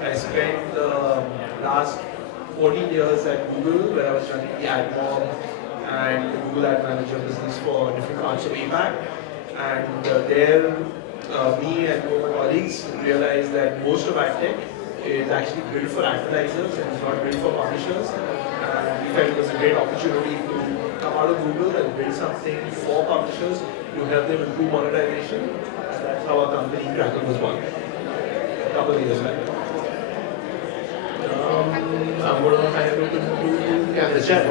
I spent the last 14 years at Google, where I was running the ad mob and the Google Ad Manager business for different parts of APAC. And there, me and two of my colleagues realized that most of ad tech is actually built for advertisers and it's not built for publishers. And we felt it was a great opportunity to come out of Google and build something for publishers to help them improve monetization. And that's how our company Crackle was born a couple of years back. I'm going to hand over to the chat.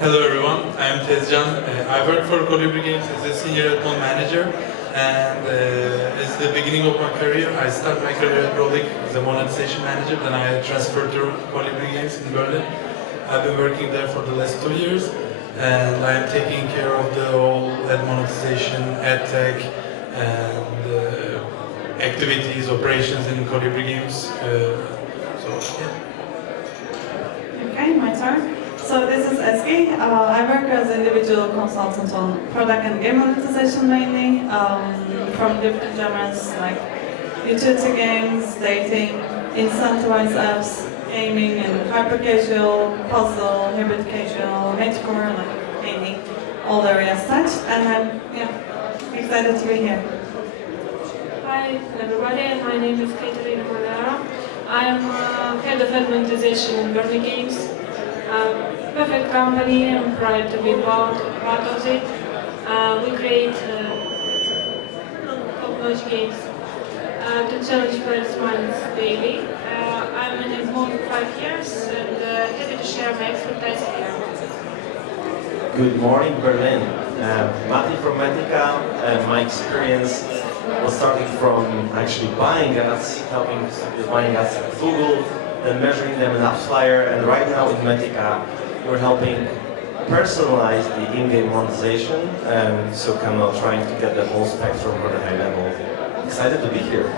Hello everyone, I'm Tezcan. I work for Colibri Games as a senior admin manager, and as the beginning of my career, I started my career at Rolik as a monetization manager. Then I transferred to Colibri Games in Berlin. I've been working there for the last 2 years, and I'm taking care of the whole ad monetization, ad tech, and activities, operations in Colibri Games. Okay, my turn. So this is Eski. I work as individual consultant on product and game monetization mainly, from different genres like utility games, dating, incentivized apps, gaming, and hyper casual, puzzle, hybrid casual, makecore, like mainly all areas touched. And I'm excited to be here. Hi everybody, my name is Katerina Molera. I'm head of monetization in Berlin Games. Perfect company, I'm proud to be part of it. We create top-notch games to challenge players' minds daily. I'm in it more than 5 years and happy to share my expertise here. Good morning, Berlin. Mati from Medica. My experience was starting from actually buying ads, helping studios buying ads at Google, then measuring them in AppsFlyer, and right now in Medica, we're helping personalize the in-game monetization, so kind of trying to get the whole spectrum for the high level. Excited to be here.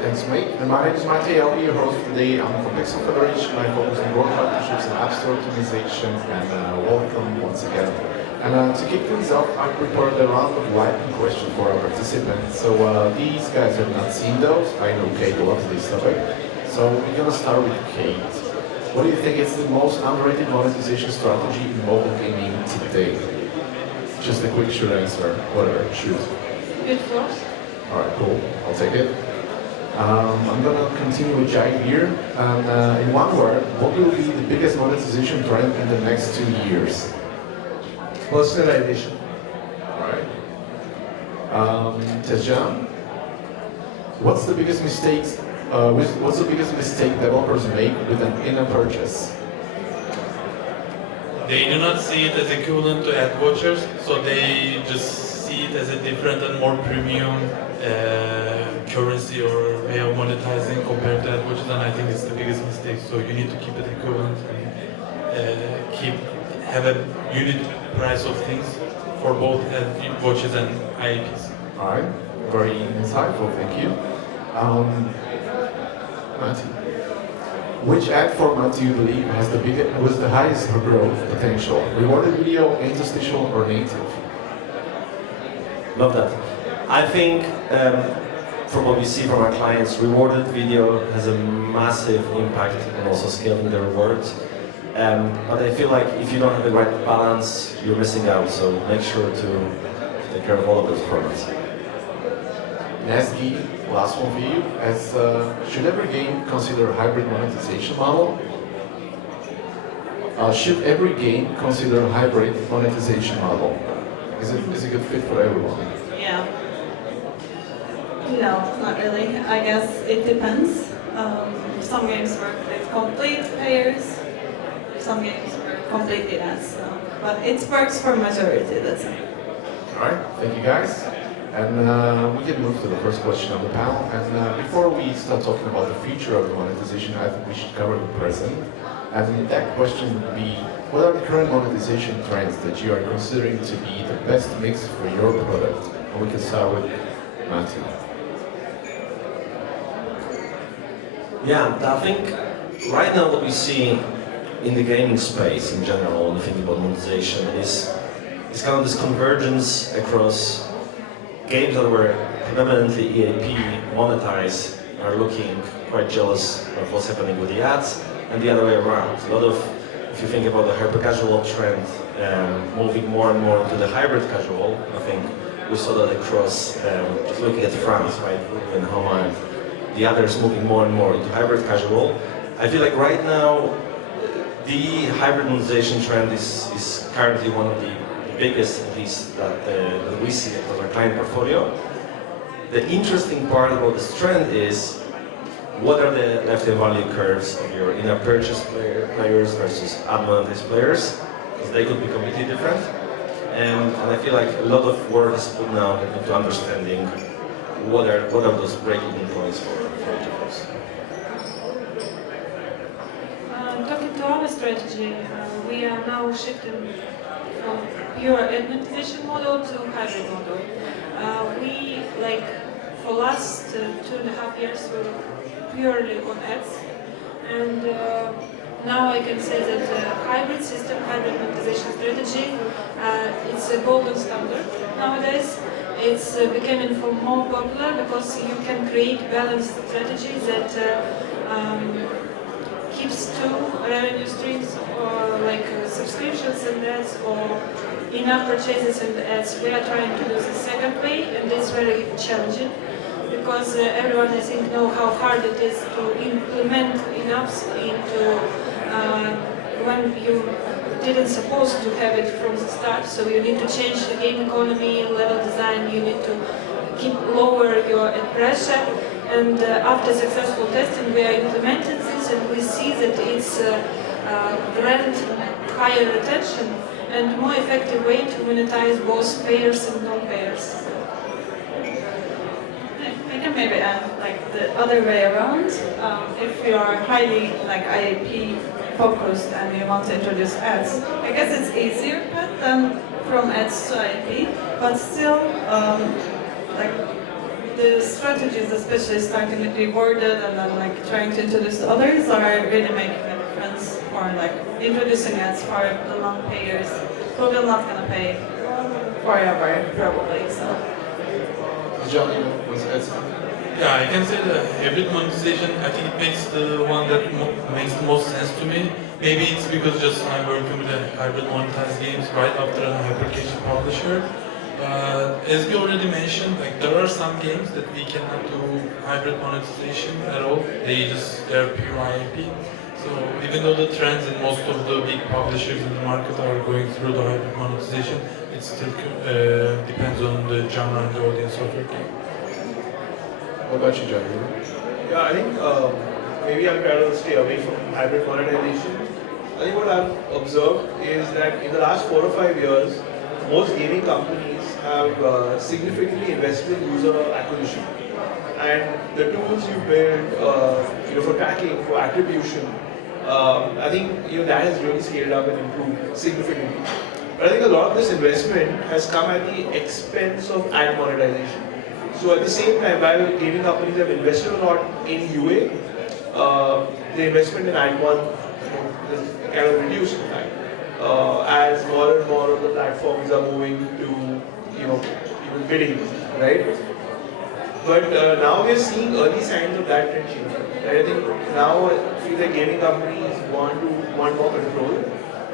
Thanks, mate. And my name is Matej, I'll be your host today. I'm from Pixel Federation. I focus on growth partnerships and app store optimization, and welcome once again. And to kick things off, I prepared a round of lightning questions for our participants. So these guys have not seen those. I know Kate loves this topic. So we're gonna start with Kate. What do you think is the most underrated monetization strategy in mobile gaming today? Just a quick short answer, whatever, shoot. Good force. Alright, cool, I'll take it. I'm gonna continue with Jai here. In one word, what will be the biggest monetization trend in the next 2 years? Personalization. Alright. Tezcan, what's the biggest mistake developers make with an in-app purchase? They do not see it as equivalent to ad vouchers, so they just see it as a different and more premium currency or way of monetizing compared to ad vouchers, and I think it's the biggest mistake. So you need to keep it equivalent and have a unit price of things for both ad vouchers and IAPs. All right, very insightful, thank you. Mati, which ad format do you believe has the highest growth potential? Rewarded video, interstitial, or native? Love that. I think from what we see from our clients, rewarded video has a massive impact and also scaling the rewards. But I feel like if you don't have the right balance, you're missing out. So make sure to take care of all of those formats. Nesgi, last one for you. Should every game consider a hybrid monetization model? Should every game consider a hybrid monetization model? Is it a good fit for everyone? Yeah. No, not really. I guess it depends. Some games work with complete payers. Some games work completely ads. But it works for majority, let's say. All right, thank you guys. And we can move to the first question of the panel. And before we start talking about the future of the monetization, I think we should cover the present. And that question would be, what are the current monetization trends that you are considering to be the best mix for your product? And we can start with Matthew. Yeah, I think right now what we see in the gaming space in general, when you think about monetization, is kind of this convergence across games that were predominantly EAP monetized are looking quite jealous of what's happening with the ads, and the other way around. A lot of, if you think about the hyper-casual trend moving more and more to the hybrid casual, I think we saw that across, just looking at France, right, and Homa and the others moving more and more into hybrid casual. I feel like right now, the hybrid monetization trend is currently one of the biggest, at least, that we see across our client portfolio. The interesting part about this trend is what are the lifetime value curves of your in-app purchase players versus ad monetized players, because they could be completely different. And I feel like a lot of work is put now into understanding what are those break-even points for each of us. Talking to our strategy, we are now shifting from pure ad monetization model to hybrid model. We, like, for last 2.5 years, we were purely on ads, and now I can say that hybrid system, hybrid monetization strategy, it's a golden standard nowadays. It's becoming more popular because you can create balanced strategy that keeps two revenue streams, or like subscriptions and ads, or in-app purchases and ads. We are trying to do the second way, and it's very challenging because everyone, I think, know how hard it is to implement in-apps into when you didn't supposed to have it from the start. So you need to change the game economy, level design. You need to keep lower your ad pressure. And after successful testing, we are implementing this, and we see that it's grant higher retention and more effective way to monetize both payers and non-payers. I can maybe add like the other way around. If you are highly like IAP focused and you want to introduce ads, I guess it's easier path than from ads to IAP, but still like the strategies, especially starting with rewarded and then like trying to introduce the others, are really making a difference for like introducing ads for the non-payers who will not gonna pay forever probably. So. John, was ads? Yeah, I can say that hybrid monetization, I think it makes the one that makes the most sense to me. Maybe it's because just I'm working with a hybrid monetized games right after a hypercasual publisher. As we already mentioned, like there are some games that we cannot do hybrid monetization at all. They're pure IAP. So even though the trends and most of the big publishers in the market are going through the hybrid monetization, it still depends on the genre and the audience of your game. What about you, John? Yeah, I think maybe I'll try to stay away from hybrid monetization. I think what I've observed is that in the last 4 or 5 years, most gaming companies have significantly invested in user acquisition. And the tools you build for tracking, for attribution, I think that has really scaled up and improved significantly. But I think a lot of this investment has come at the expense of ad monetization. So at the same time, while gaming companies have invested a lot in UA, the investment in ad mon is kind of reduced in fact, as more and more of the platforms are moving to even bidding, right? But now we're seeing early signs of that trend changing. Right? I think now I feel like gaming companies want more control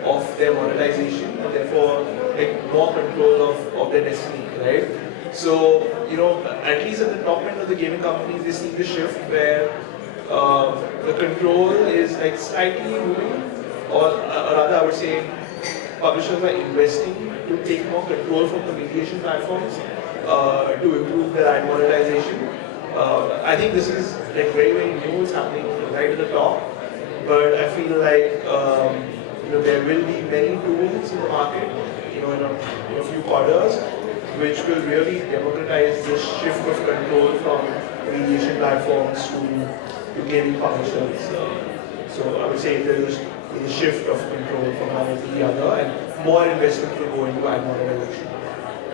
of their monetization and therefore like more control of their destiny, right? So, at least at the top end of the gaming companies, they see the shift where the control is like slightly moving, or rather I would say publishers are investing to take more control from the mediation platforms to improve their ad monetization. I think this is like very, very new, it's happening right at the top, but I feel like there will be many tools in the market, in a few quarters, which will really democratize this shift of control from mediation platforms to gaming publishers. So I would say there is a shift of control from one to the other, and more investment will go into ad monetization.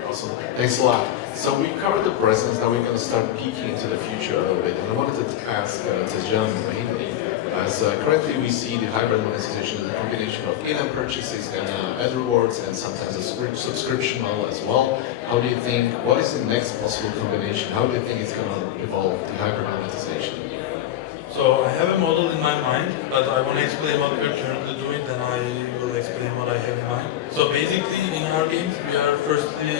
Awesome. Thanks a lot. So we covered the present, now we're going to start peeking into the future a little bit. And I wanted to ask Tezcan mainly, as currently we see the hybrid monetization as a combination of in-app purchases and ad rewards, and sometimes a subscription model as well. How do you think, what is the next possible combination? How do you think it's going to evolve, the hybrid monetization? So I have a model in my mind, but I want to explain what we're currently doing, then I will explain what I have in mind. So basically, in our games, we are firstly,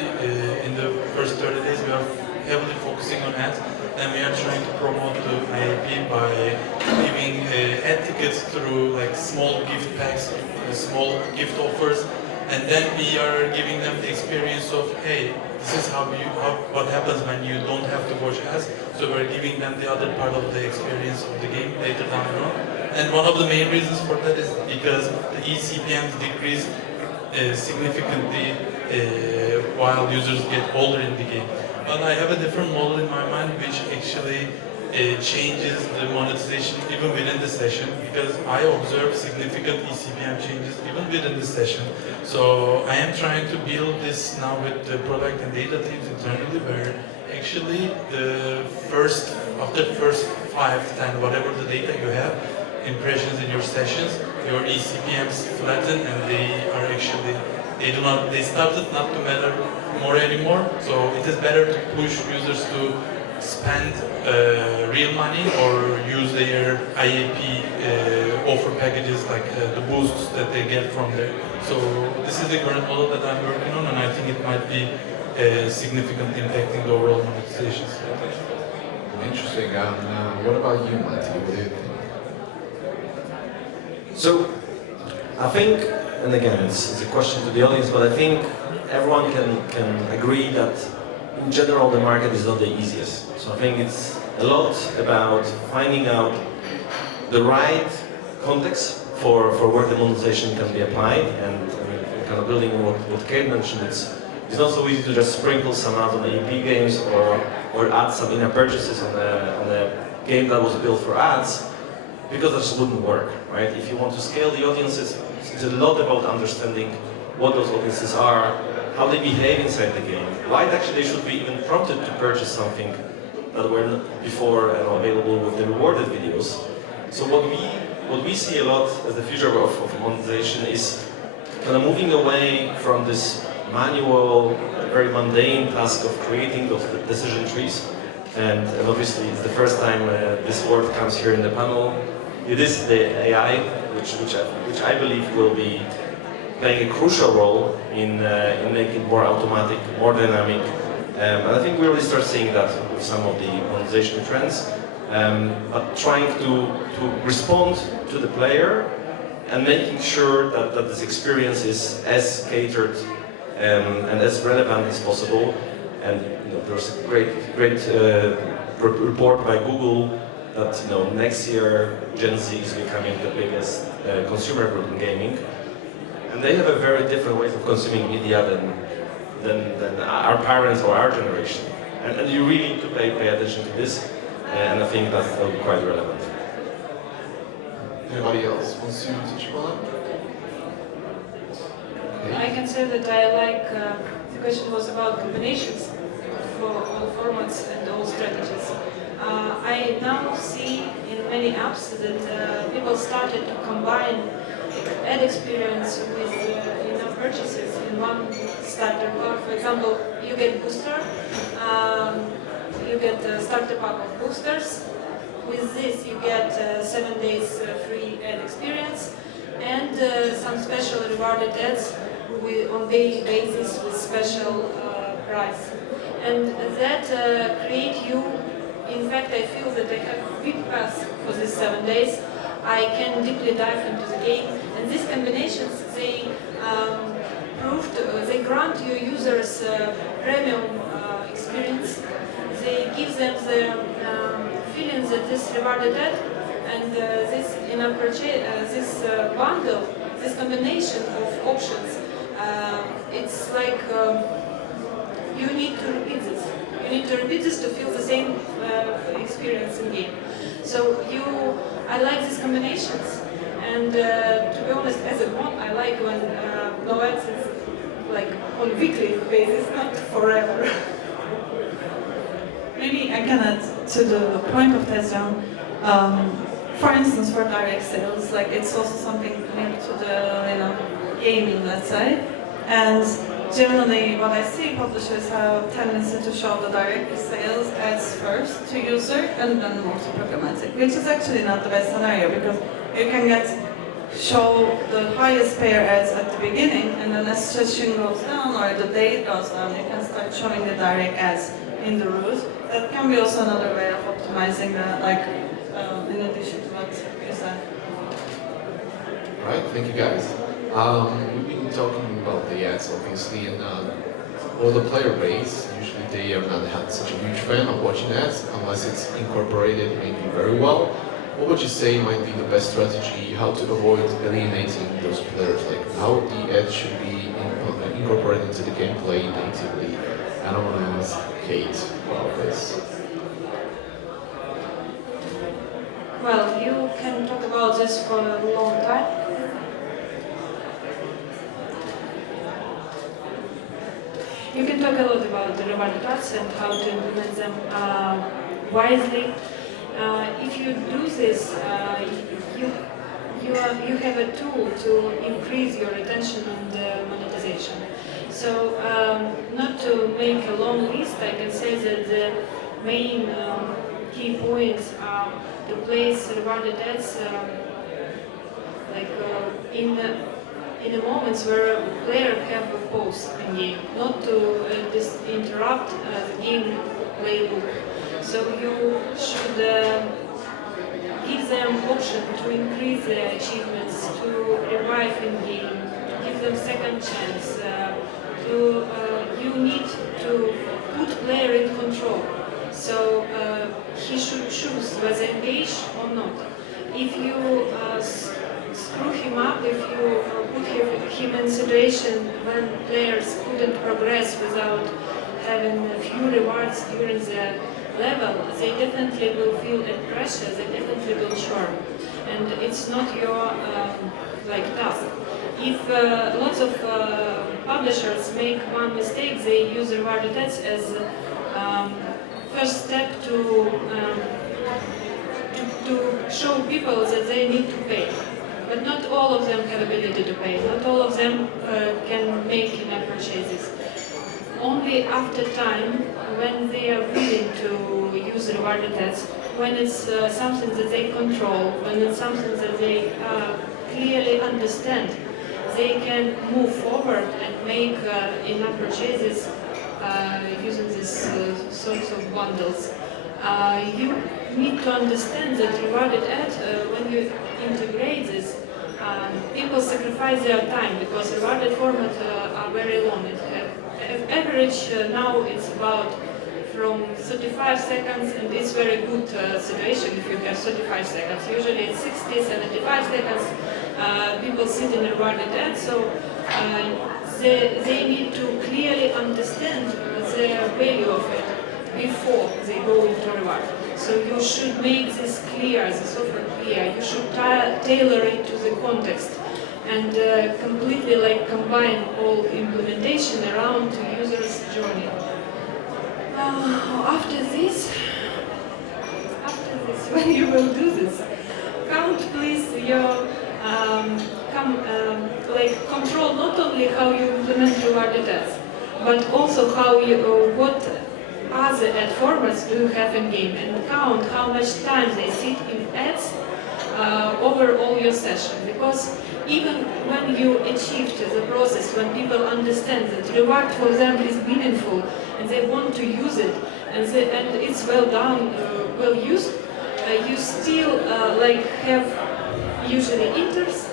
in the first 30 days, we are heavily focusing on ads, and we are trying to promote the IAP by giving ad tickets through like small gift packs, small gift offers, and then we are giving them the experience of, hey, this is what happens when you don't have to watch ads. So we're giving them the other part of the experience of the game later down the road. And one of the main reasons for that is because the eCPMs decrease significantly while users get older in the game. But I have a different model in my mind which actually changes the monetization even within the session, because I observe significant eCPM changes even within the session. So I am trying to build this now with the product and data teams internally, where actually after the first 5, 10, whatever the data you have, impressions in your sessions, your eCPMs flatten and they started not to matter more anymore. So it is better to push users to spend real money or use their IAP offer packages, like the boosts that they get from there. So this is the current model that I'm working on, and I think it might be significantly impacting the overall monetization. Interesting. And what about you, Matti? What do you think? So, I think, and again, it's a question to the audience, but I think everyone can agree that in general the market is not the easiest. So I think it's a lot about finding out the right context for where the monetization can be applied, and kind of building on what Kate mentioned. It's not so easy to just sprinkle some out on AP games or add some in-app purchases on a game that was built for ads, because that just wouldn't work, right? If you want to scale the audiences, it's a lot about understanding what those audiences are, how they behave inside the game, why actually they should be even prompted to purchase something that were not before available with the rewarded videos. So what we see a lot as the future of monetization is kind of moving away from this manual, very mundane task of creating those decision trees. And obviously it's the first time this word comes here in the panel. It is the AI, which I believe will be playing a crucial role in making it more automatic, more dynamic. And I think we really start seeing that with some of the monetization trends. But trying to respond to the player and making sure that this experience is as catered and as relevant as possible. And there's a great report by Google that next year Gen Z is becoming the biggest consumer group in gaming, and they have a very different way of consuming media than our parents or our generation. And you really need to pay attention to this, and I think that will be quite relevant. Anybody else wants to touch upon it? I can say that I like, the question was about combinations for all formats and all strategies. I now see in many apps that people started to combine ad experience with in-app purchases in one starter pack. For example, you get booster, you get a starter pack of boosters. With this you get 7 days free ad experience and some special rewarded ads on daily basis with special price. And that create you, in fact I feel that I have quick pass for these 7 days. I can deeply dive into the game, and these combinations, they they grant your users premium experience. They give them the feeling that this rewarded ad and this in-app purchase, this bundle, this combination of options, it's like you need to repeat this. You need to repeat this to feel the same experience in game. So I like these combinations, and to be honest, as a mom, I like when no ads is like on weekly basis, not forever. Maybe I can add to the point of Tezcan. For instance, for direct sales, like it's also something linked to the gaming, let's say. And generally what I see publishers have a tendency to show the direct sales ads first to user and then mostly programmatic, which is actually not the best scenario because you can show the highest payer ads at the beginning, and then as session goes down or the date goes down, you can start showing the direct ads in the root. That can be also another way of optimizing that, in addition to what you said. Right, thank you guys. We've been talking about the ads obviously, and for the player base, usually they are not such a huge fan of watching ads unless it's incorporated maybe very well. What would you say might be the best strategy, how to avoid alienating those players, like how the ads should be incorporated into the gameplay natively? And I want to ask Kate about this. Well, you can talk about this for a long time. You can talk a lot about the rewarded ads and how to implement them wisely. If you do this, you have a tool to increase your retention and monetization. So, not to make a long list, I can say that the main key points are to place rewarded ads in the moments where a player have a pause in game, not to interrupt the game play loop. So you should give them option to increase their achievements, to revive in game, to give them second chance. You need to put player in control. So he should choose whether engage or not. If you screw him up, if you put him in a situation when players couldn't progress without having a few rewards during the level, they definitely will feel at pressure, they definitely will churn. And it's not your task. If lots of publishers make one mistake, they use rewarded ads as first step to show people that they need to pay. But not all of them have ability to pay. Not all of them can make in-app purchases. Only after time, when they are willing to use rewarded ads, when it's something that they control, when it's something that they clearly understand, they can move forward and make in-app purchases using these sorts of bundles. You need to understand that rewarded ad, when you integrate this, people sacrifice their time because rewarded format are very long. Average now it's about from 35 seconds, and it's very good situation if you have 35 seconds. Usually it's 60, 75 seconds. People sit in rewarded ad, so they need to clearly understand the value of it before they go into reward. So you should make this clear, this offer clear. You should tailor it to the context and completely combine all implementation around the user's journey. After this, when you will do this, count please your control not only how you implement rewarded ads, but also what other ad formats do you have in game, and count how much time they sit in ads over all your session. Because even when you achieved the process, when people understand that reward for them is meaningful and they want to use it, and it's well done, well used, you still have usually interest,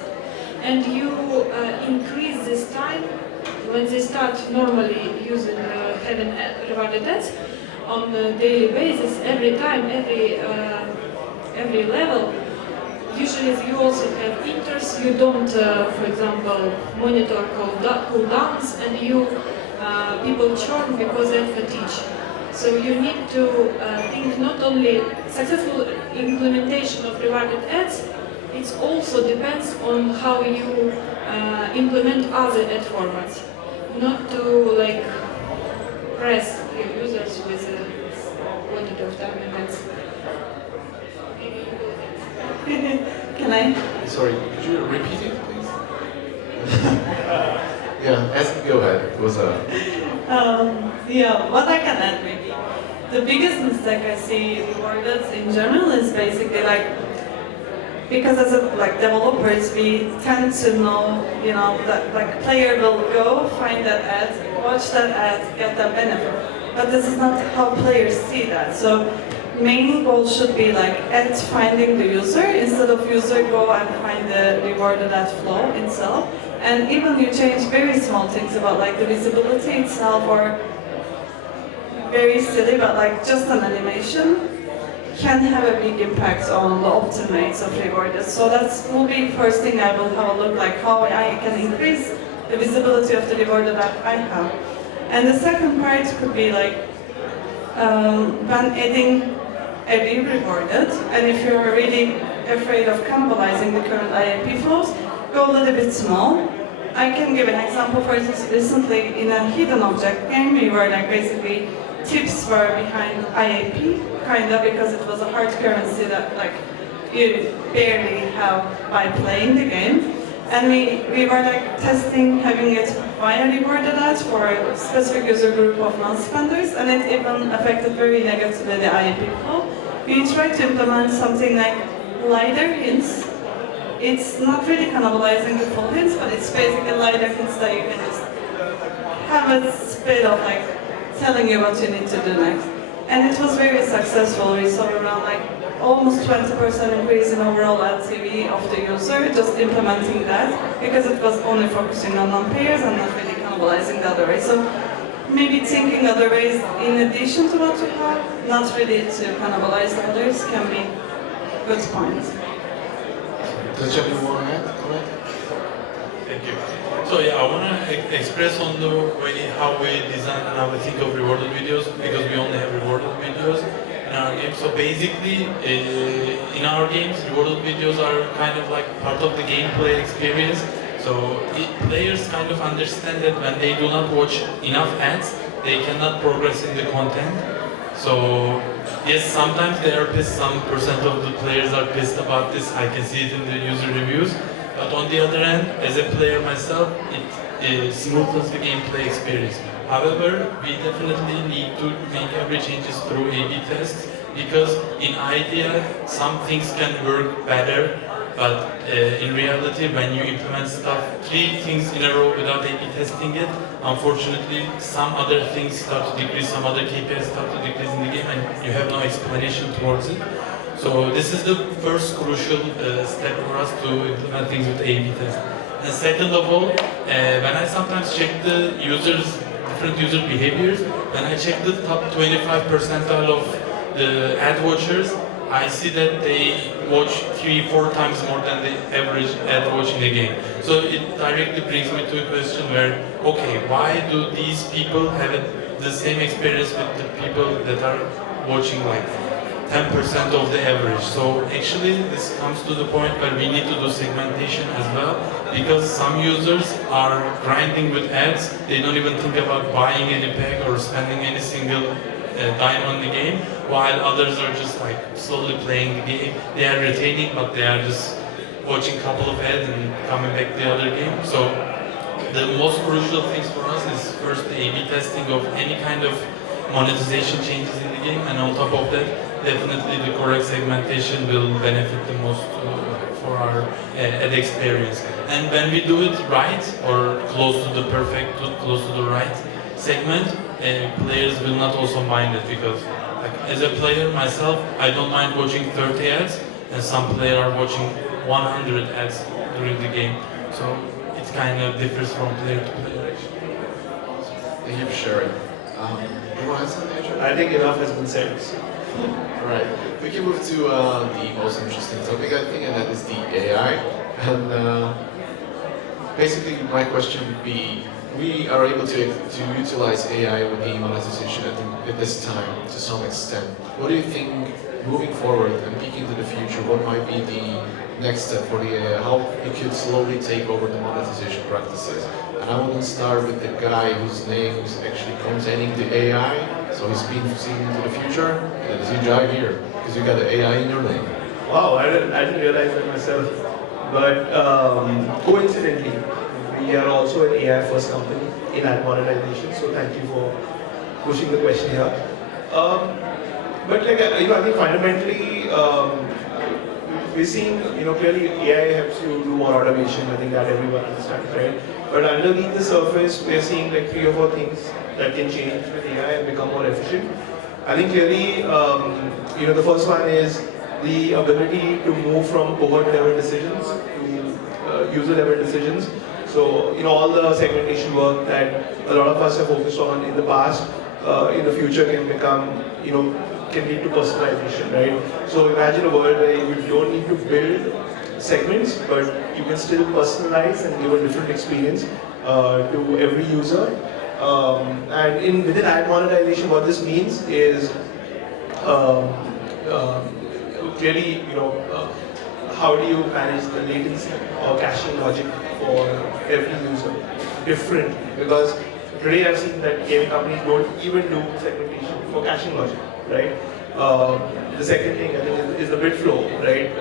and you increase this time when they start normally using having rewarded ads on a daily basis, every time, every level. Usually you also have interest, you don't, for example, monitor cooldowns, and people churn because they're fatigued. So you need to think not only successful implementation of rewarded ads, it also depends on how you implement other ad formats. Not to press your users with a quantity of time and ads. Can I? Sorry, could you repeat it, please? Yeah, go ahead. It was a. Yeah, what I can add maybe. The biggest mistake I see rewarded in general is basically like, because as a like developers, we tend to know, you know, that like player will go find that ad, watch that ad, get that benefit. But this is not how players see that. So main goal should be like ad finding the user instead of user go and find the rewarded ad flow itself. And even you change very small things about like the visibility itself, or very silly, but like just an animation can have a big impact on the opt-in rates of rewarded. So that will be first thing I will have a look, like how I can increase the visibility of the rewarded that I have. And the second part could be like when adding every rewarded, and if you're really afraid of cannibalizing the current IAP flows, go a little bit small. I can give an example. For instance, recently in a hidden object game, we were like basically tips were behind IAP, kind of, because it was a hard currency that like you barely have by playing the game. And we were like testing having it via rewarded ads for a specific user group of non-spenders, and it even affected very negatively the IAP flow. We tried to implement something like lighter hints. It's not really cannibalizing the full hints, but it's basically lighter hints that you can just have a bit of like telling you what you need to do next. And it was very successful. We saw around like almost 20% increase in overall LTV of the user just implementing that, because it was only focusing on non-payers and not really cannibalizing the other way. So maybe thinking other ways in addition to what you have, not really to cannibalize the others, can be a good point. Does you want to add? Thank you. So yeah, I want to express on the way how we design and how we think of rewarded videos, because we only have rewarded videos in our game. So basically, in our games, rewarded videos are kind of like part of the gameplay experience. So players kind of understand that when they do not watch enough ads, they cannot progress in the content. So yes, sometimes they are pissed, some percent of the players are pissed about this, I can see it in the user reviews. But on the other hand, as a player myself, it smoothens the gameplay experience. However, we definitely need to make every changes through A/B tests, because in idea, some things can work better, but in reality, when you implement stuff, 3 things in a row without A/B testing it, unfortunately, some other things start to decrease, some other KPIs start to decrease in the game, and you have no explanation towards it. So this is the first crucial step for us to implement things with A/B test. And second of all, when I sometimes check the different user behaviors, when I check the top 25 percentile of the ad watchers, I see that they watch 3-4 times more than the average ad watch in a game. So it directly brings me to a question where, okay, why do these people have the same experience with the people that are watching like 10% of the average? So actually this comes to the point where we need to do segmentation as well, because some users are grinding with ads, they don't even think about buying any pack or spending any single dime on the game, while others are just like slowly playing the game. They are retaining, but they are just watching a couple of ads and coming back to the other game. So the most crucial things for us is first the A/B testing of any kind of monetization changes in the game, and on top of that, definitely the correct segmentation will benefit the most for our ad experience. And when we do it right, or close to the perfect, close to the right segment, players will not also mind it, because like, as a player myself, I don't mind watching 30 ads, and some players are watching 100 ads during the game. So it kind of differs from player to player. Thank you for sharing. You want to add something, Andrew? I think enough has been said. Alright, we can move to the most interesting topic, I think, and that is the AI. And basically, my question would be, we are able to utilize AI with the monetization at this time to some extent. What do you think, moving forward and peeking to the future, what might be the next step for the AI? How it could slowly take over the monetization practices? And I want to start with the guy whose name is actually containing the AI, so he's been seeing into the future, and it's you right here, because you got the AI in your name. Wow, I didn't realize that myself. But coincidentally, we we are also an AI first company in ad monetization, so thank you for pushing the question here. But like, I think fundamentally, we're seeing, clearly AI helps you do more automation. I think that everyone understands, right? But underneath the surface, we're seeing like 3 or 4 things that can change with AI and become more efficient. I think clearly, the first one is the ability to move from cohort level decisions to user level decisions. So, all the segmentation work that a lot of us have focused on in the past, in the future can become, can lead to personalization, right? So imagine a world where you don't need to build segments, but you can still personalize and give a different experience to every user. And within ad monetization, what this means is clearly, how do you manage the latency or caching logic for every user differently? Because today I've seen that gaming companies don't even do segmentation for caching logic, right? The second thing I think is the bid flow, right?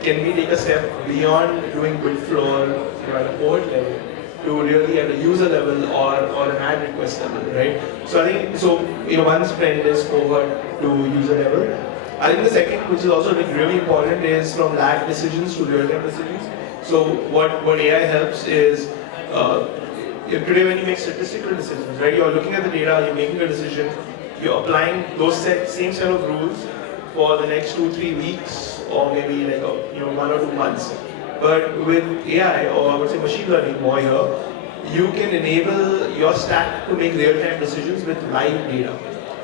Can we take a step beyond doing bid flow at a cohort level to really at a user level or an ad request level, right? So I think one trend is cohort to user level. I think the second, which is also really important, is from lag decisions to real-time decisions. So what AI helps is today when you make statistical decisions, right? You're looking at the data, you're making a decision, you're applying those same set of rules for the next 2-3 weeks or maybe like 1 or 2 months. But with AI, or I would say machine learning more here, you can enable your stack to make real-time decisions with live data,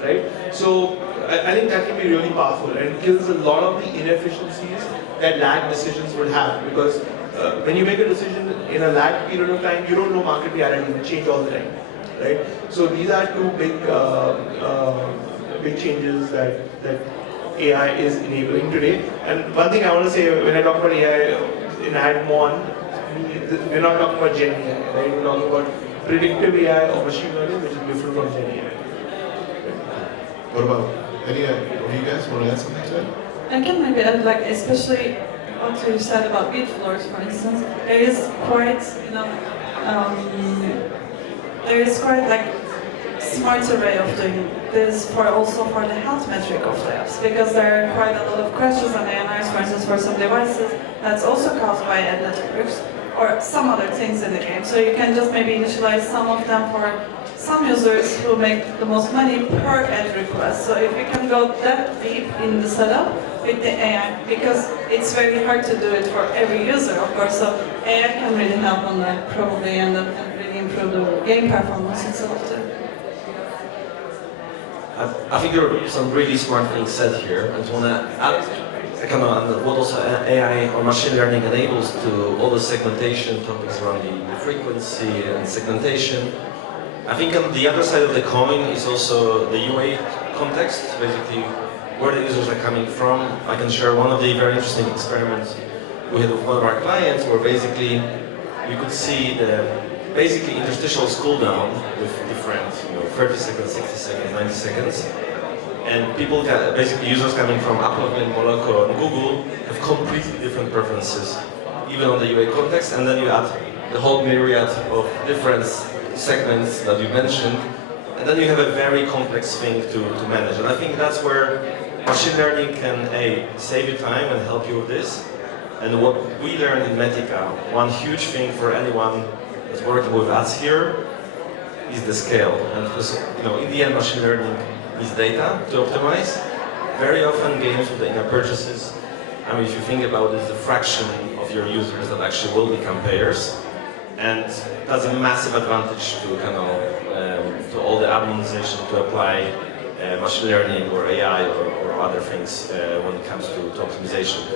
right? So I think that can be really powerful and kills a lot of the inefficiencies that lag decisions would have, because when you make a decision in a lag period of time, you don't know market reality will change all the time, right? So these are 2 big changes that AI is enabling today. And one thing I want to say when I talk about AI in AdMon, we're not talking about Gen AI, right? We're talking about predictive AI or machine learning, which is different from Gen AI. What about any of you guys want to add something to it? I can maybe add, like, especially what you said about bid floors, for instance. There is quite, there is quite like smarter way of doing this also for the health metric of the apps, because there are quite a lot of crashes and ANRs, for instance, for some devices that's also caused by ad networks or some other things in the game. So you can just maybe initialize some of them for some users who make the most money per ad request. So if you can go that deep in the setup with the AI, because it's very hard to do it for every user, of course, so AI can really help on that probably and really improve the game performance itself too. I think there are some really smart things said here. I just want to add kind of what also AI or machine learning enables to all the segmentation topics around the frequency and segmentation. I think on the other side of the coin is also the UA context, basically where the users are coming from. I can share one of the very interesting experiments we had with one of our clients, where basically you could see the basically interstitial cool down with different, 30 seconds, 60 seconds, 90 seconds. And people, basically users coming from Apple, Moloko, and Google have completely different preferences, even on the UA context. And then you add the whole myriad of different segments that you mentioned, and then you have a very complex thing to manage. And I think that's where machine learning can save you time and help you with this. And what we learned in Metica, one huge thing for anyone that's working with ads here is the scale. And because, in the end, machine learning is data to optimize. Very often games with the in-app purchases, if you think about it, it's a fraction of your users that actually will become payers. And that's a massive advantage to to all the optimization to apply machine learning or AI or other things when it comes to optimization.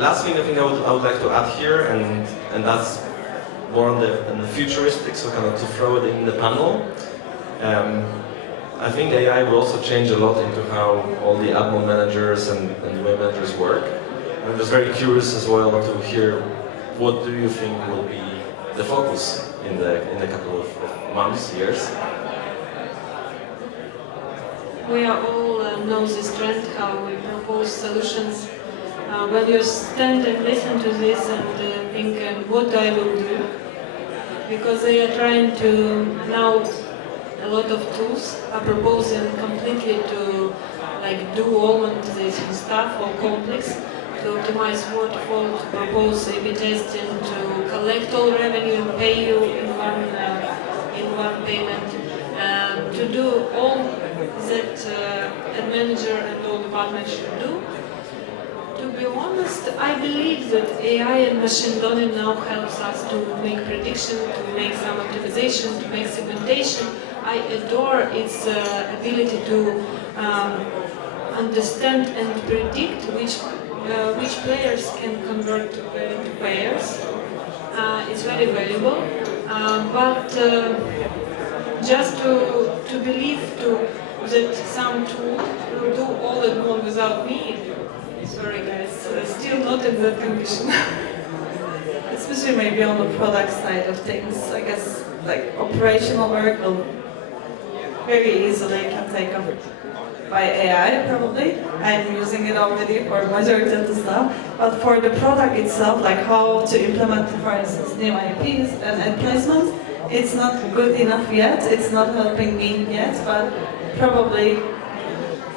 Last thing I think I would like to add here, and that's more on the futuristic, so to throw it in the panel. I think AI will also change a lot into how all the admin managers and web managers work. I'm just very curious as well to hear what do you think will be the focus in a couple of months, years. We are all know this trend, how we propose solutions. When you stand and listen to this and think what I will do, because they are trying to now a lot of tools are proposing completely to like do all monetization stuff or complex to optimize waterfall, to propose A/B testing, to collect all revenue and pay you in one payment, to do all that a manager and all departments should do. To be honest, I believe that AI and machine learning now helps us to make prediction, to make some optimization, to make segmentation. I adore its ability to understand and predict which players can convert to payers. It's very valuable, but just to believe that some tool will do all at once without me, sorry guys, still not in that condition. Especially maybe on the product side of things, I guess like operational work will very easily can take up by AI probably. I'm using it already for majority of the stuff. But for the product itself, like how to implement, for instance, new IPs and ad placements, it's not good enough yet. It's not helping me yet, but probably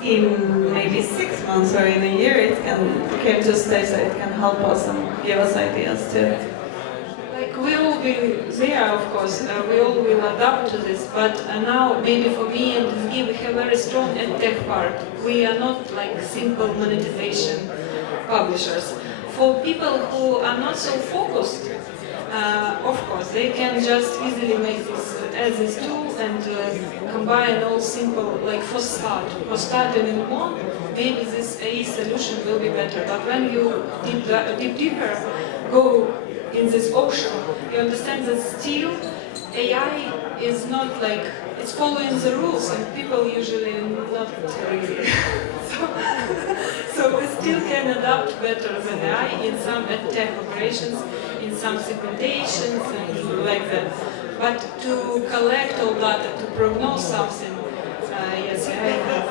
in maybe 6 months or in a year, it can came to a stage that it can help us and give us ideas too. Like we will be there, of course, we all will adapt to this, but now maybe for me and SG we have very strong tech part. We are not like simple monetization publishers. For people who are not so focused, of course, they can just easily make this as this tool and combine all simple, like for starting in one, maybe this AI solution will be better. But when you deep deeper go in this option, you understand that still AI is not like, it's following the rules and people usually not really. So we still can adapt better than AI in some tech operations, in some segmentations and like that. But to collect all data, to prognose something, yes, AI have.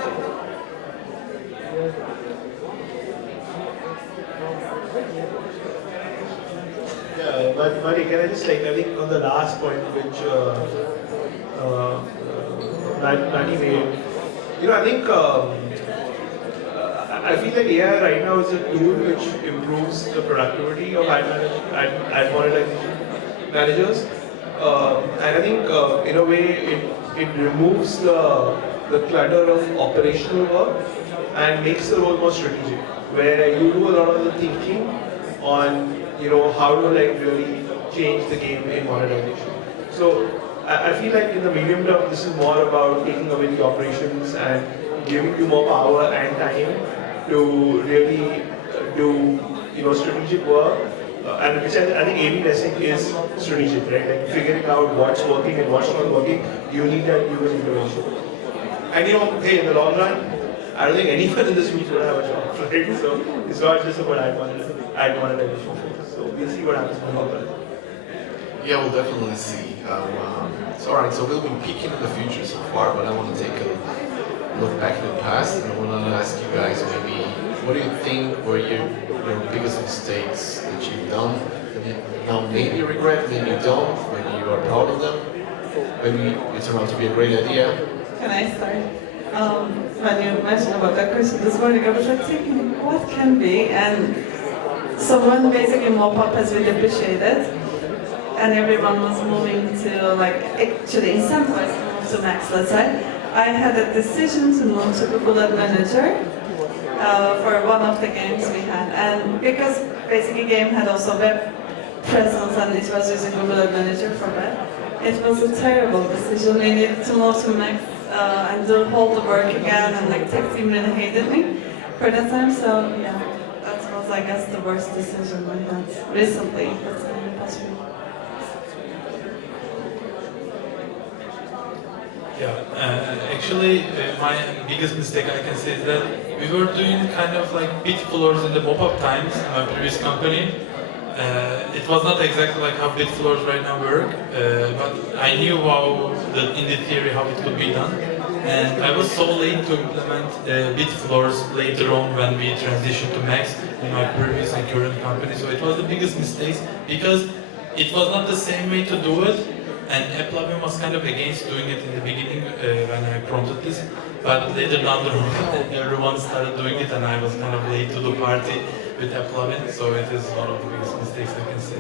Yeah, but Mari, can I just like, I think on the last point which Nani made, I think I feel like AI right now is a tool which improves the productivity of ad monetization managers. And I think in a way it removes the clutter of operational work and makes the role more strategic, where you do a lot of the thinking on how to like really change the game in monetization. So I feel like in the medium term this is more about taking away the operations and giving you more power and time to really do strategic work. And which I think A/B testing is strategic, right? Like figuring out what's working and what's not working, you need that human intervention. And hey, in the long run, I don't think anyone in this room would have a job, right? So it's not just about ad monetization. So we'll see what happens in the long run. Yeah, we'll definitely see. Alright, so we've been peaking in the future so far, but I want to take a look back in the past, and I want to ask you guys maybe, what do you think were your biggest mistakes that you've done? And you now maybe you regret, maybe you don't, maybe you are proud of them, maybe it turned out to be a great idea. Can I start? When you mentioned about that question this morning, I was like thinking, what can be? And so when basically mop-up has been depreciated, and everyone was moving to like actually in some ways to move to Max, let's say, I had a decision to move to Google Ad Manager for one of the games we had, and because basically game had also web presence and it was using Google Ad Manager for web, it was a terrible decision. We needed to move to Max and do all the work again, and like tech team really hated me for that time. So yeah, that was I guess the worst decision I had recently. That's possible. Yeah, actually, my biggest mistake I can say is that we were doing kind of like bit floors in the mop-up times in my previous company. It was not exactly like how bit floors right now work, but I knew in the theory how it could be done. And I was so late to implement bit floors later on when we transitioned to Max in my previous and current company. So it was the biggest mistake because it was not the same way to do it. And AppLovin was kind of against doing it in the beginning when I prompted this, but later down the road, everyone started doing it, and I was kind of late to the party with AppLovin, so it is one of the biggest mistakes I can say.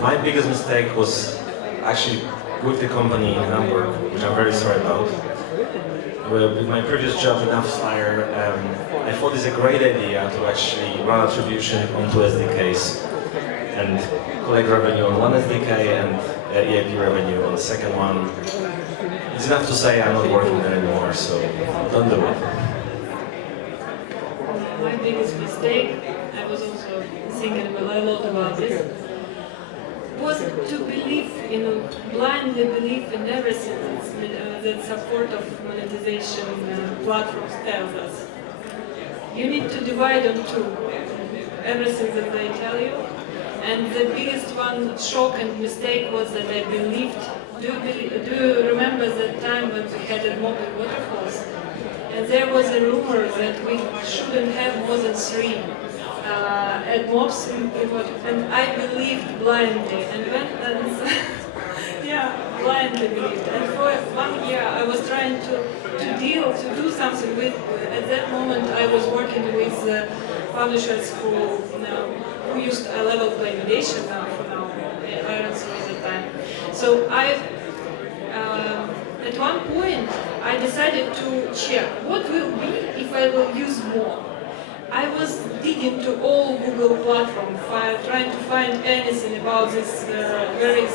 My biggest mistake was actually with the company in Hamburg, which I'm very sorry about. With my previous job in AppsFlyer, I thought it's a great idea to actually run attribution onto SDKs and collect revenue on one SDK and EAP revenue on the second one. It's enough to say I'm not working there anymore, so don't do it. My biggest mistake, I was also thinking a lot about this, was to believe blindly believe in everything that support of monetization platforms tells us. You need to divide on two, everything that they tell you. And the biggest one shock and mistake was that I believed, do you remember that time when we had a mob in waterfalls? And there was a rumor that we shouldn't have more than 3 at mobs in water, and I believed blindly, and blindly believed. And for 1 year I was trying to do something with, at that moment I was working with publishers who used a level play validation for now, I don't see at the time. So at one point I decided to check what will be if I will use more. I was digging to all Google platforms, trying to find anything about this very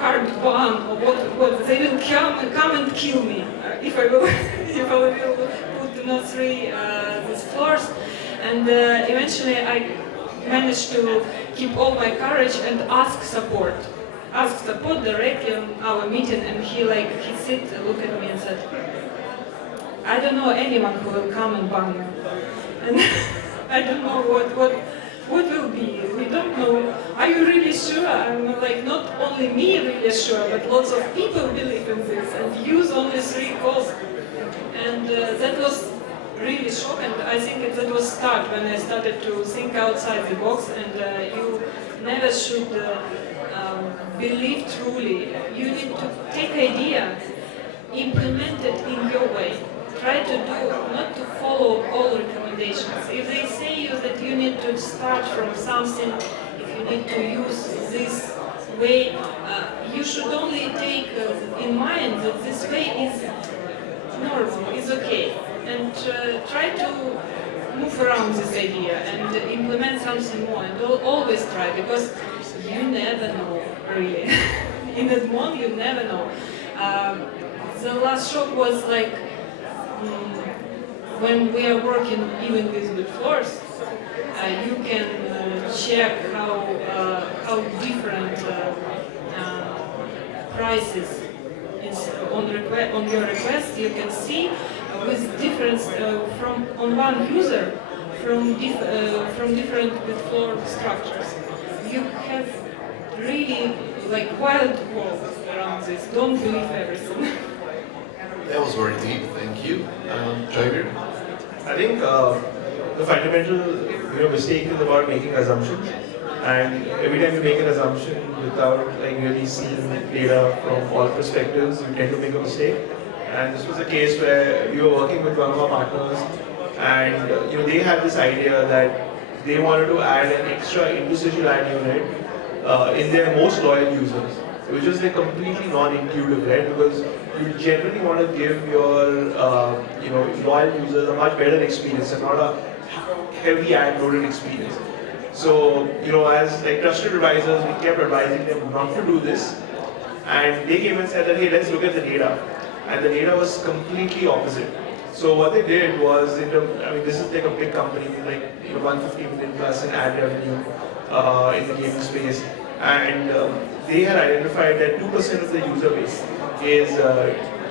hard ban, or what they will come and kill me if I will if I will put not 3 these floors. And eventually I managed to keep all my courage and ask support directly on our meeting, and he sit, look at me and said, I don't know anyone who will come and ban you. And I don't know what will be. We don't know. Are you really sure? I'm like, not only me really sure, but lots of people believe in this and use only 3 calls. And that was really shocking. I think that was start when I started to think outside the box, and you never should believe truly. You need to take idea, implement it in your way. Try to do, not to follow all recommendations. If they say you that you need to start from something, if you need to use this way, you should only take in mind that this way is normal, is okay. And try to move around this idea and implement something more. And always try, because you never know, really. In that moment, you never know. The last shock was like, when we are working even with floors, you can check how different prices is on your request. You can see with difference on one user from different with floor structures. You have really like wild world around this. Don't believe everything. That was very deep, thank you. Javier? I think the fundamental mistake is about making assumptions, and every time you make an assumption without really seeing data from all perspectives, you tend to make a mistake. And this was a case where we were working with one of our partners, and they had this idea that they wanted to add an extra indecision ad unit in their most loyal users, which is completely non-intuitive, right? Because you generally want to give your loyal users a much better experience and not a heavy ad-loaded experience. So as trusted advisors, we kept advising them not to do this, and they came and said that, hey, let's look at the data, and the data was completely opposite. So what they did was, this is like a big company with 150 million plus in ad revenue in the gaming space, and they had identified that 2% of the user base is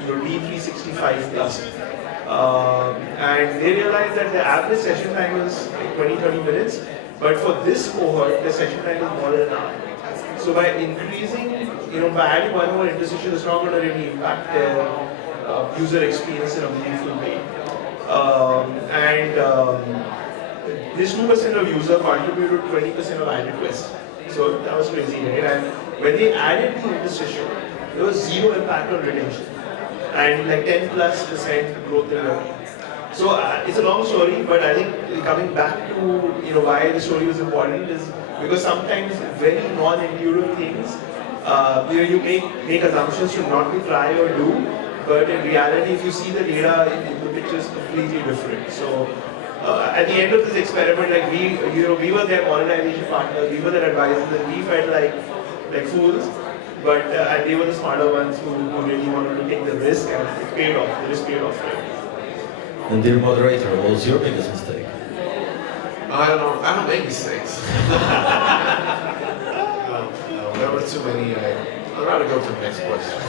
D365 plus. And they realized that the average session time was 20-30 minutes, but for this cohort, the session time is more than an hour. So by increasing, by adding one more intersection, it's not going to really impact their user experience in a meaningful way. This 2% of user contributed 20% of ad requests. So that was crazy, right? And when they added the interstitial, there was zero impact on retention and like 10+% growth in revenue. So it's a long story, but I think coming back to why the story was important is because sometimes very non-intuitive things, you make assumptions should not be try or do, but in reality, if you see the data, the picture is completely different. So at the end of this experiment, like we were their monetization partners, we were their advisors, and we felt like fools. But and they were the smarter ones who really wanted to take the risk, and it paid off. The risk paid off. And dear moderator, what was your biggest mistake? I don't know. I don't make mistakes. There were too many. I'd rather go to the next question.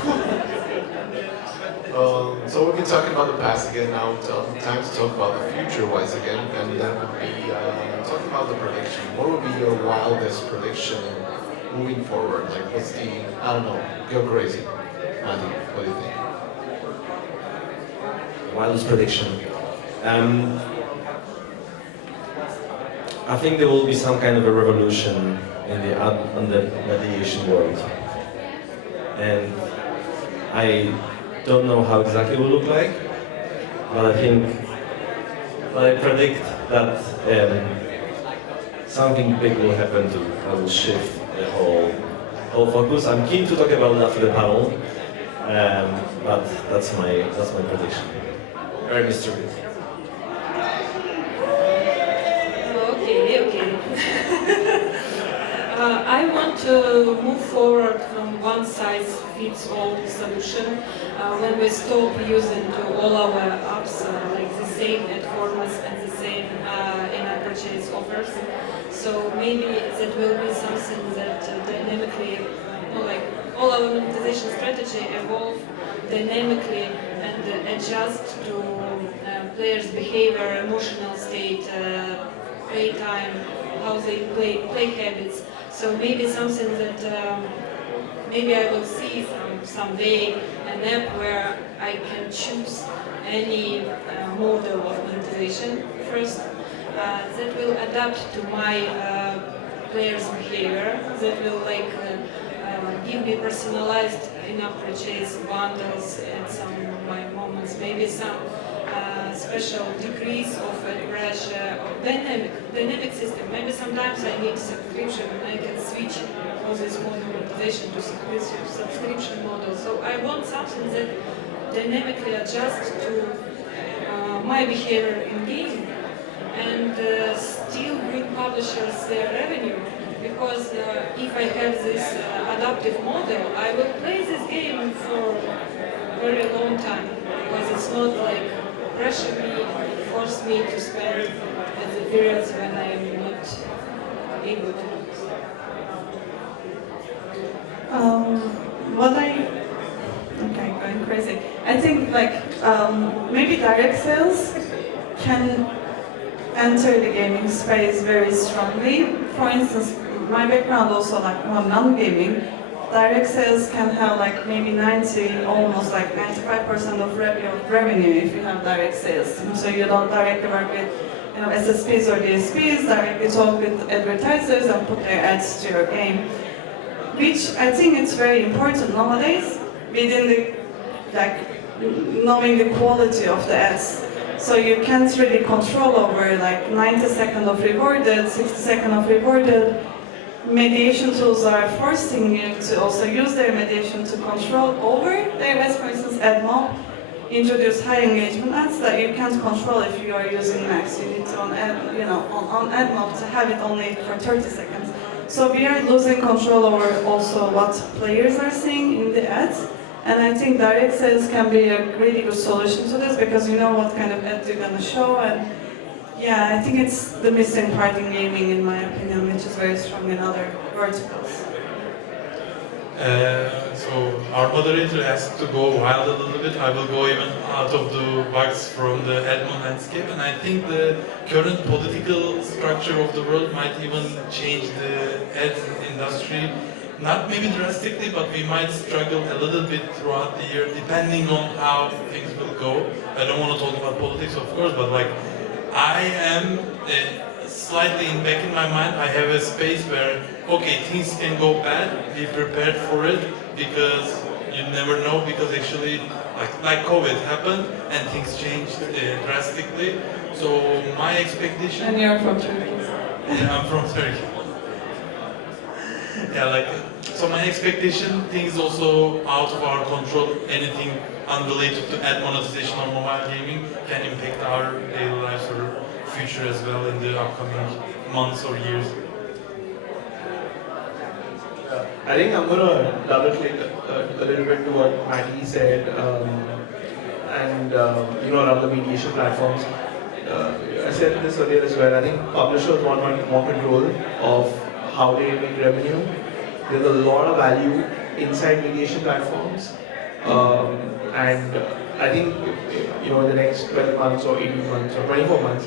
So we've been talking about the past again. Now time to talk about the future once again, and that would be talking about the prediction. What would be your wildest prediction moving forward? Like, what's the, I don't know, go crazy. Mati, what do you think? Wildest prediction. I think there will be some kind of a revolution in the mediation world, and I don't know how exactly it will look like, but I predict that something big will happen that will shift the whole focus. I'm keen to talk about that for the panel, but that's my prediction. Very mysterious. Okay. I want to move forward from one-size-fits-all solution when we stop using to all our apps like the same ad formats and the same in-app purchase offers. So maybe that will be something that dynamically, like all our monetization strategy evolve dynamically and adjust to players' behavior, emotional state, play time, how they play habits. So maybe something that maybe I will see someday an app where I can choose any model of monetization first that will adapt to my players' behavior, that will give me personalized in-app purchase bundles at some of my moments, maybe some special decrease of ad pressure, or dynamic system. Maybe sometimes I need subscription and I can switch all this monetization to subscription model. So I want something that dynamically adjusts to my behavior in game and still bring publishers their revenue. Because if I have this adaptive model, I will play this game for a very long time. Because it's not like pressure me, force me to spend at the periods when I am not able to do this. Going crazy. I think maybe direct sales can enter the gaming space very strongly. For instance, my background also more non-gaming. Direct sales can have maybe 95% of revenue if you have direct sales. So you don't directly work with SSPs or DSPs, directly talk with advertisers and put their ads to your game. Which I think it's very important nowadays within knowing the quality of the ads. So you can't really control over 90 seconds of rewarded, 60 seconds of rewarded. Mediation tools are forcing you to also use their mediation to control over their ads. For instance, AdMob introduce high engagement ads that you can't control if you are using Max. You need to on AdMob to have it only for 30 seconds. So we are losing control over also what players are seeing in the ads. And I think direct sales can be a really good solution to this because you know what kind of ads you're going to show. And yeah, I think it's the missing part in gaming, in my opinion, which is very strong in other verticals. So our moderator asked to go wild a little bit. I will go even out of the box from the admin landscape, and I think the current political structure of the world might even change the ads industry. Not maybe drastically, but we might struggle a little bit throughout the year, depending on how things will go. I don't want to talk about politics, of course, but I am slightly in back in my mind, I have a space where, okay, things can go bad, be prepared for it, because you never know, because actually, like COVID happened, and things changed drastically. So my expectation... And you're from Turkey. Yeah, I'm from Turkey. Yeah, like, so my expectation, things also out of our control, anything unrelated to ad monetization or mobile gaming can impact our daily lives or future as well in the upcoming months or years. I think I'm gonna double click a little bit to what Matty said, and around the mediation platforms. I said this earlier as well. I think publishers want more control of how they make revenue. There's a lot of value inside mediation platforms, and I think in the next 12 months or 18 months or 24 months,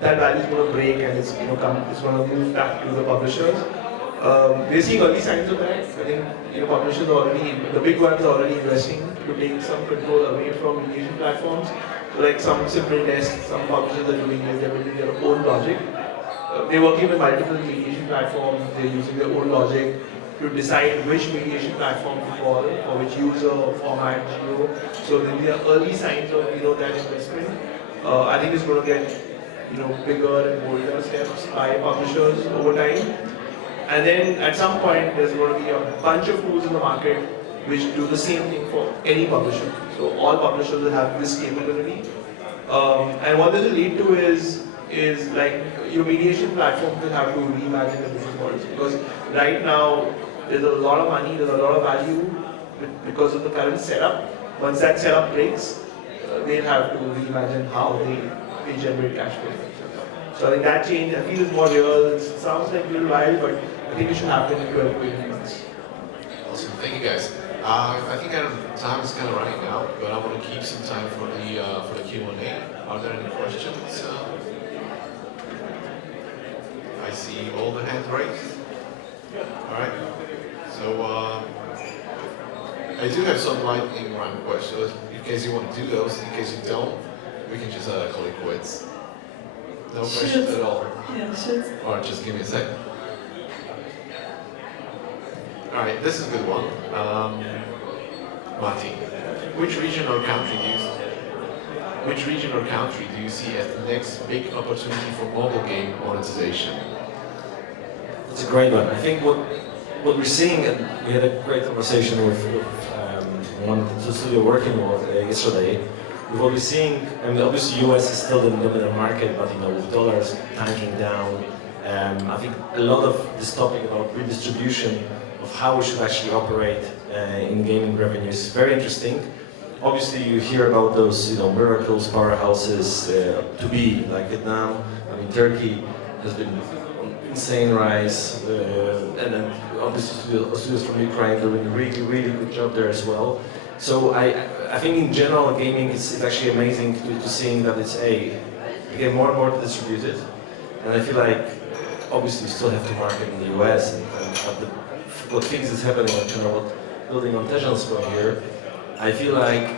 that value is going to break and it's going to move back to the publishers. We're seeing early signs of that. I think publishers are the big ones are already investing to take some control away from mediation platforms. So like some simple tests some publishers are doing is they're building their own logic. They're working with multiple mediation platforms. They're using their own logic to decide which mediation platform to call for which user, format, geo. So there are early signs of that investment. I think it's going to get bigger and bolder steps by publishers over time. And then at some point, there's going to be a bunch of tools in the market which do the same thing for any publisher. So all publishers will have this capability. And what this will lead to is like your mediation platforms will have to reimagine the business models, because right now there's a lot of money, there's a lot of value because of the current setup. Once that setup breaks, they'll have to reimagine how they generate cash flow. So I think that change, I feel, is more real. It sounds like a little while, but I think it should happen in 12 to 18 months. Awesome, thank you guys. I think time is kind of running out, but I want to keep some time for the Q&A. Are there any questions? I see all the hands raised. All right. So I do have some lightning round questions. In case you want to do those, in case you don't, we can just call it quits. No questions at all. Yeah, shoot. Or just give me a second. All right, this is a good one. Mati, which region or country do you see as the next big opportunity for mobile game monetization? That's a great one. I think what we're seeing, and we had a great conversation with one of the studio working with yesterday. What we're seeing, I mean, obviously US is still the dominant market, but with dollars tanking down, I think a lot of this topic about redistribution of how we should actually operate in gaming revenue is very interesting. Obviously, you hear about those, miracles, powerhouses to be like Vietnam. I mean, Turkey has been on insane rise, and then obviously studios from Ukraine doing a really, really good job there as well. So I think in general, gaming is actually amazing to seeing that it's again more and more distributed, and I feel like obviously you still have to market in the US, but what things is happening, and what building on Tejan's point here, I feel like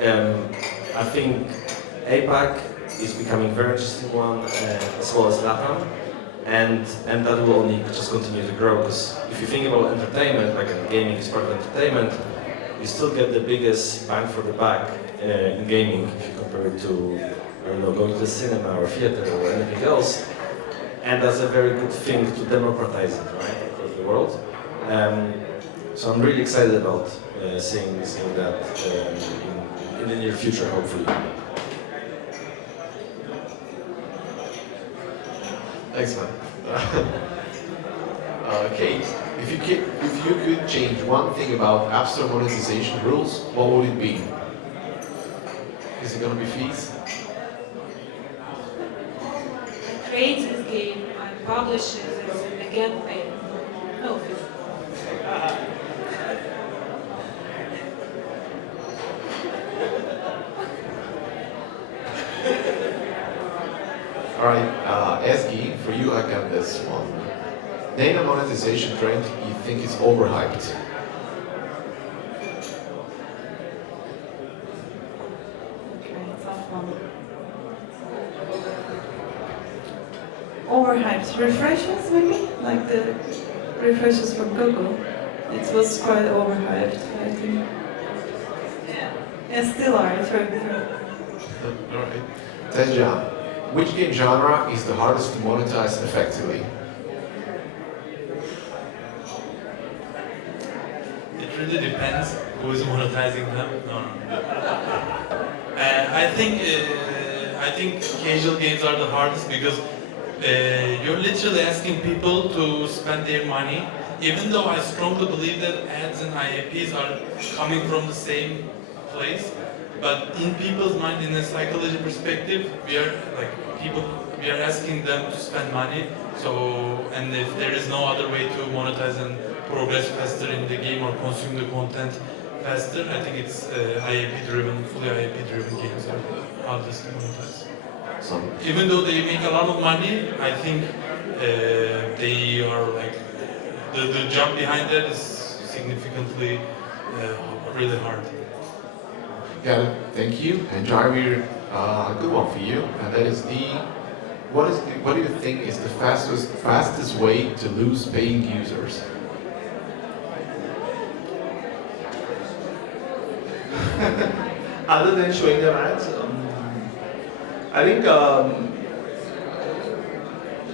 I think APAC is becoming a very interesting one, as well as LATAM, and that will only just continue to grow, because if you think about entertainment, like gaming is part of entertainment, you still get the biggest bang for the buck in gaming if you compare it to, going to the cinema or theater or anything else. And that's a very good thing to democratize it, right, across the world. So I'm really excited about seeing that in the near future, hopefully. Thanks, man. Kate, if you could change one thing about App Store monetization rules, what would it be? Is it going to be fees? Creates this game and publishes it and again pay. No fees. All right, Esgi, for you I got this one. Data monetization trend, you think is overhyped? Okay, tough one. overhyped. Refreshes maybe? Like the refreshes from Google. It was quite overhyped, I think. Yeah, still are, it's very true. Alright. Tezcan, which game genre is the hardest to monetize effectively? It really depends who is monetizing them. No, no. I think casual games are the hardest because you're literally asking people to spend their money. Even though I strongly believe that ads and IAPs are coming from the same place, but in people's mind, in a psychology perspective, we are like people. We are asking them to spend money. So, and if there is no other way to monetize and progress faster in the game or consume the content faster, I think it's IAP driven, fully IAP driven games are the hardest to monetize. Some Even though they make a lot of money, I think they are like the jump behind that is significantly really hard. Got it. Thank you. And Jarvir, a good one for you, and that is what do you think is the fastest way to lose paying users? Other than showing them ads, I think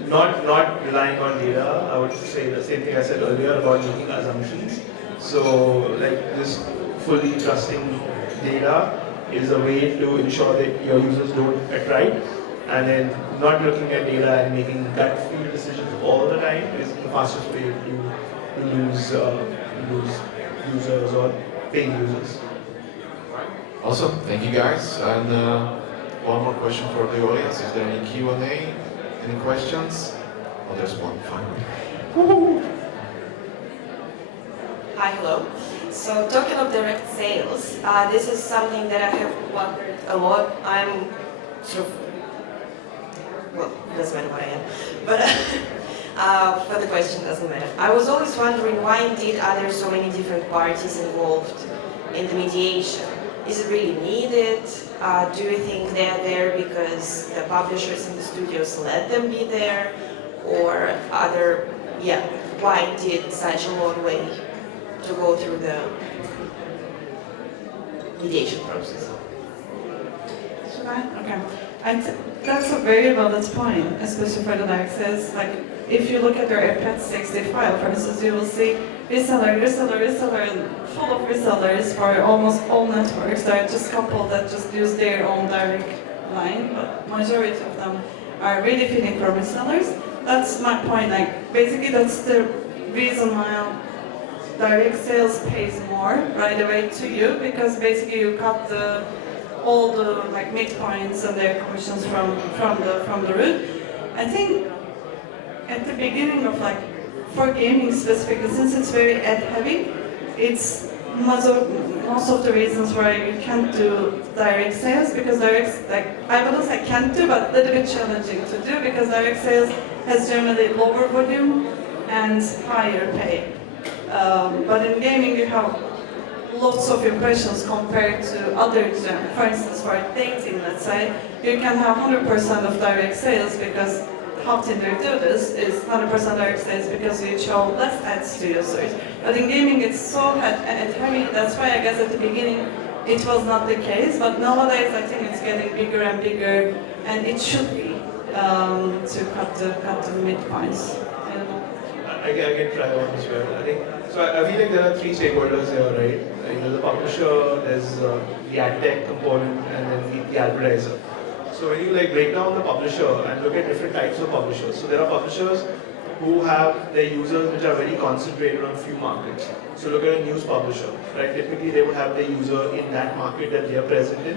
not relying on data. I would say the same thing I said earlier about making assumptions. So like this fully trusting data is a way to ensure that your users don't attrite, and then not looking at data and making gut feel decisions all the time is the fastest way to lose users or paying users. Awesome. Thank you, guys. And one more question for the audience. Is there any Q&A? Any questions? Oh, there's one. Fine. Hi, hello. So talking of direct sales, this is something that I have wondered a lot. I'm sort of, well, it doesn't matter what I am, but for the question doesn't matter. I was always wondering why indeed are there so many different parties involved in the mediation? Is it really needed? Do you think they're there because the publishers and the studios let them be there? Or other, yeah, why did such a long way to go through the mediation process? Should I? Okay. That's a very valid point, especially for the direct sales. Like, if you look at their iPad60 file, for instance, you will see reseller, reseller, reseller, and full of resellers for almost all networks. There are just a couple that just use their own direct line, but majority of them are really feeding from resellers. That's my point. Like, basically, that's the reason why direct sales pays more right away to you, because basically you cut all the like midpoints and their commissions from the root. I think at the beginning of like for gaming specifically, since it's very ad heavy, it's most of the reasons why you can't do direct sales, because direct, like, I wouldn't say can't do, but a little bit challenging to do, because direct sales has generally lower volume and higher pay. But in gaming you have lots of impressions compared to other gems. For instance, for dating, let's say, you can have 100% of direct sales, because how Tinder do this is 100% direct sales because you show less ads to users. But in gaming it's so ad heavy, that's why I guess at the beginning it was not the case, but nowadays I think it's getting bigger and bigger, and it should be to cut the midpoints. I can try one as well. I think so. I feel like there are three stakeholders here, right? There's the publisher, there's the ad tech component, and then the advertiser. So when you like break down the publisher and look at different types of publishers, so there are publishers who have their users which are very concentrated on few markets. So look at a news publisher, right? Typically they would have their user in that market that they are present in.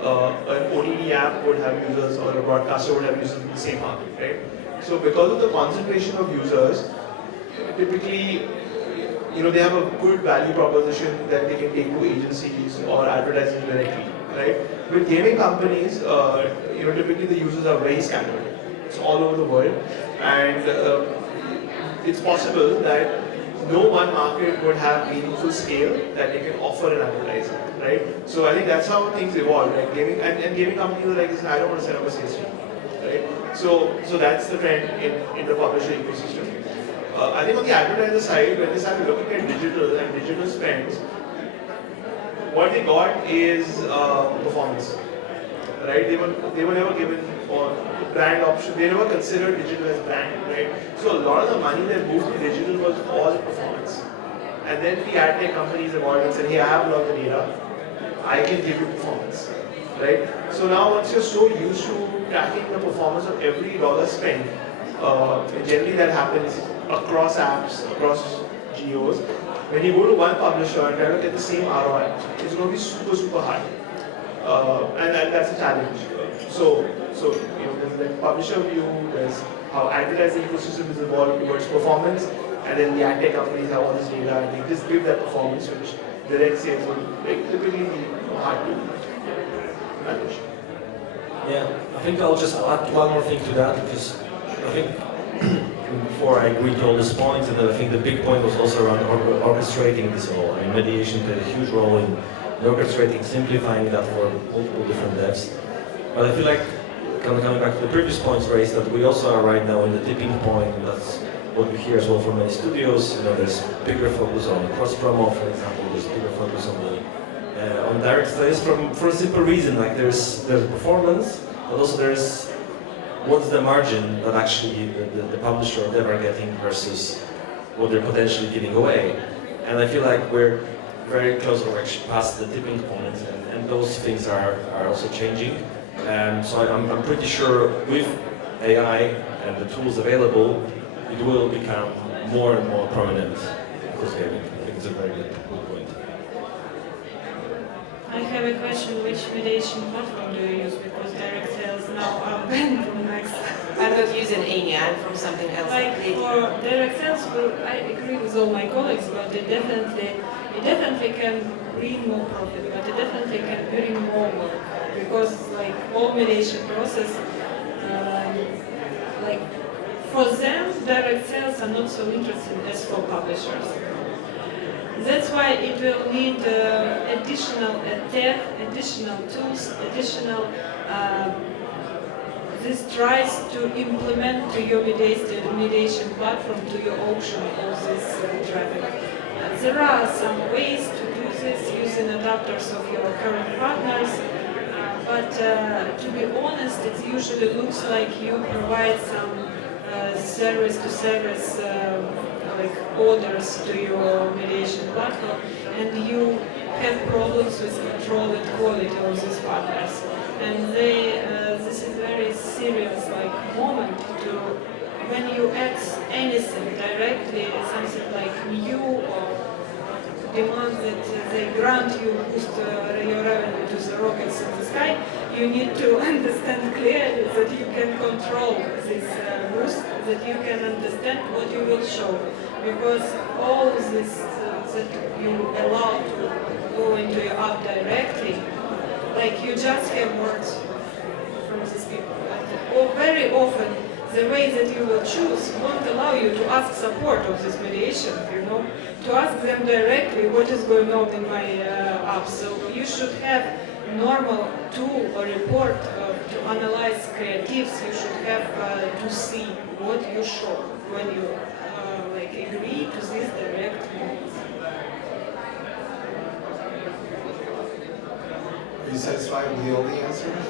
An OTT app would have users, or a broadcaster would have users in the same market, right? So because of the concentration of users, typically, they have a good value proposition that they can take to agencies or advertisers directly, right? With gaming companies, typically the users are very scattered. It's all over the world, and it's possible that no one market would have meaningful scale that they can offer an advertiser, right? So I think that's how things evolve. Like gaming and gaming companies are like, I don't want to set up a sales team, right? So that's the trend in the publisher ecosystem. I think on the advertiser side, when they started looking at digital and digital spends, what they got is performance, right? They were never given or brand option. They never considered digital as brand, right? So a lot of the money that moved to digital was all performance. And then the ad tech companies evolved and said, hey, I have a lot of data. I can give you performance, right? So now once you're so used to tracking the performance of every dollar spent, and generally that happens across apps, across geos. When you go to one publisher and try to get the same ROI, it's going to be super, super hard. And that's a challenge. So there's like publisher view, there's how advertising ecosystem is evolved towards performance, and then the ad tech companies have all this data and they just give that performance, which direct sales will typically be hard to manage. Yeah, I think I'll just add one more thing to that, because I think before I agree to all these points, and I think the big point was also around orchestrating this all. I mean, mediation played a huge role in orchestrating, simplifying that for multiple different devs. But I feel like, coming back to the previous points raised, that we also are right now in the tipping point, and that's what we hear as well from many studios. You know, there's bigger focus on cross-promo, for example. There's bigger focus on direct sales for a simple reason. Like there's performance, but also there's what's the margin that actually the publisher or dev are getting versus what they're potentially giving away. And I feel like we're very close or actually past the tipping point, and those things are also changing. So I'm pretty sure with AI and the tools available, it will become more and more prominent across gaming. I think it's a very good point. I have a question, which mediation platform do you use? Because direct sales now are banned from Max. I'm not using any, I'm from something else. Like for direct sales, well, I agree with all my colleagues, but it definitely can bring more profit, but it definitely can bring more work. Because like all mediation process, like for them, direct sales are not so interesting as for publishers. That's why it will need additional tech, additional tools, additional this tries to implement to your mediation platform, to your auction, all this traffic. There are some ways to do this using adapters of your current partners, but to be honest, it usually looks like you provide some service-to-service like orders to your mediation platform, and you have problems with controlling quality of these partners. And this is very serious like moment to when you ask anything directly, something like new or demand that they grant you boost your revenue to the rockets in the sky, you need to understand clearly that you can control this boost, that you can understand what you will show. Because all this that you allow to go into your app directly, like you just have words from these people. Or very often, the way that you will choose won't allow you to ask support of this mediation, to ask them directly what is going on in my app. So you should have normal tool or report to analyze creatives. You should have to see what you show when you agree to this direct move. Are you satisfied with all the answers?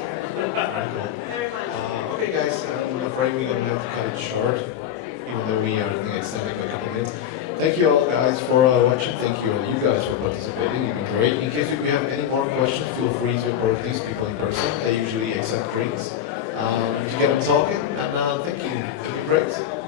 Okay guys, I'm afraid we're going to have to cut it short, even though we are extending by a couple minutes. Thank you all guys for watching, thank you all you guys for participating, you've been great. In case if you have any more questions, feel free to approach these people in person, they usually accept drinks. To get them talking, and thank you, you've been great.